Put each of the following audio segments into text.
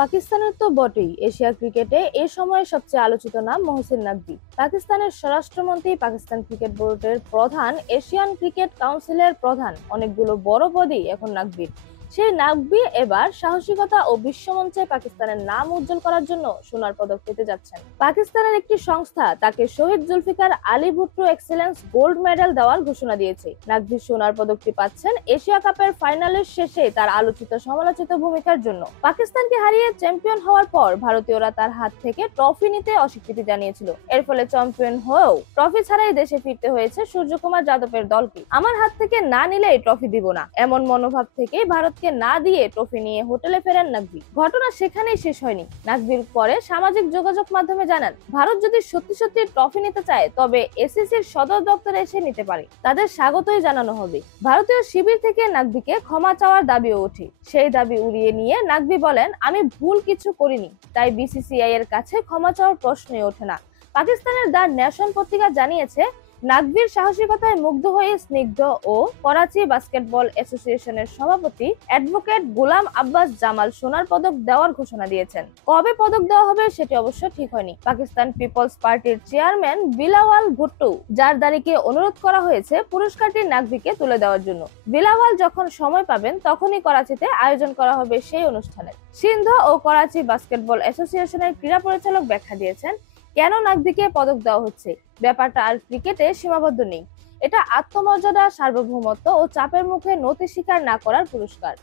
পাকিস্তানের তো বটেই, এশিয়া ক্রিকেটে এ সময়ে সবচেয়ে আলোচিত নাম মহসিন নাকভি। পাকিস্তানের স্বরাষ্ট্রমন্ত্রী, পাকিস্তান ক্রিকেট বোর্ডের প্রধান, এশিয়ান ক্রিকেট কাউন্সিলের প্রধান, অনেকগুলো বড় পদই এখন নাকভির। সেই নাকভি এবার সাহসিকতা ও বিশ্বমঞ্চে পাকিস্তানের নাম উজ্জ্বল করার জন্য সোনার পদক পেতে যাচ্ছেন। পাকিস্তানের একটি সংস্থা তাকে Shaheed Zulfikar Ali Bhutto excellence gold medal দেওয়ার ঘোষণা দিয়েছে। নাকভি সোনার পদকটি পাচ্ছেন এশিয়া কাপের ফাইনালের শেষে তার আলোচিত সমালোচিত ভূমিকার জন্য। পাকিস্তানকে হারিয়ে চ্যাম্পিয়ন হওয়ার পর ভারতীয়রা তার হাত থেকে ট্রফি নিতে অস্বীকৃতি জানিয়েছিল। এর ফলে চ্যাম্পিয়ন হয়েও ট্রফি ছাড়াই দেশে ফিরতে হয়েছে সূর্যকুমার যাদবের দলকে। আমার হাত থেকে না নিলেই ট্রফি দিব না, এমন মনোভাব থেকে ভারতকে না দিয়ে ট্রফি নিয়ে হোটেলে ফেরেন নাকভি। ঘটনা সেখানেই শেষ হয়নি। নাকভির পরে সামাজিক যোগাযোগ মাধ্যমে জানান, ভারত যদি সত্যি সত্যি ট্রফি নিতে চায় তবে এসিসির সদর দপ্তরে এসে নিতে পারে, তাদের স্বাগতই জানানো হবে। ভারতীয় শিবির থেকে নাকভিকে ক্ষমা চাওয়ার দাবিও ওঠে। সেই দাবি উড়িয়ে নিয়ে নাকভি বলেন, আমি ভুল কিছু করিনি, তাই বিসিসিআই এর কাছে ক্ষমা চাওয়ার প্রশ্নই ওঠে না। পাকিস্তানের দ্য নেশন পত্রিকা জানিয়েছে, নাকভির সাহসিকতায় মুগ্ধ হয়ে স্নিগ্ধ ও করাচি বাস্কেটবল অ্যাসোসিয়েশনের সভাপতি অ্যাডভোকেট গোলাম আব্বাস জামাল সোনার পদক দেওয়ার ঘোষণা দিয়েছেন। কবে পদক দেওয়া হবে সেটি অবশ্য ঠিক হয়নি। পাকিস্তান পিপলস পার্টির চেয়ারম্যান বিলাওয়াল ভুট্টো জারদারিকে অনুরোধ করা হয়েছে পুরস্কারটি নাকভিকে তুলে দেওয়ার জন্য। বিলাওয়াল যখন সময় পাবেন তখনই করাচিতে আয়োজন করা হবে সেই অনুষ্ঠানের। সিন্ধু ও করাচি বাস্কেটবল অ্যাসোসিয়েশনের ক্রীড়া পরিচালক ব্যাখ্যা দিয়েছেন, কেন নাকভিকে পদক দেওয়া হচ্ছে। ব্যাপারটা আর ক্রিকেটে সীমাবদ্ধ নেই, এটা আত্মমর্যাদা, সার্বভৌমত্ব ও চাপের মুখে নতি স্বীকার না করার পুরস্কার।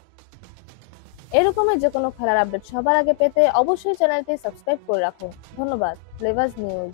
এরকমই যে কোনো খেলার আপডেট সবার আগে পেতে অবশ্যই চ্যানেলটি সাবস্ক্রাইব করে রাখুন। ধন্যবাদ। Flavours news.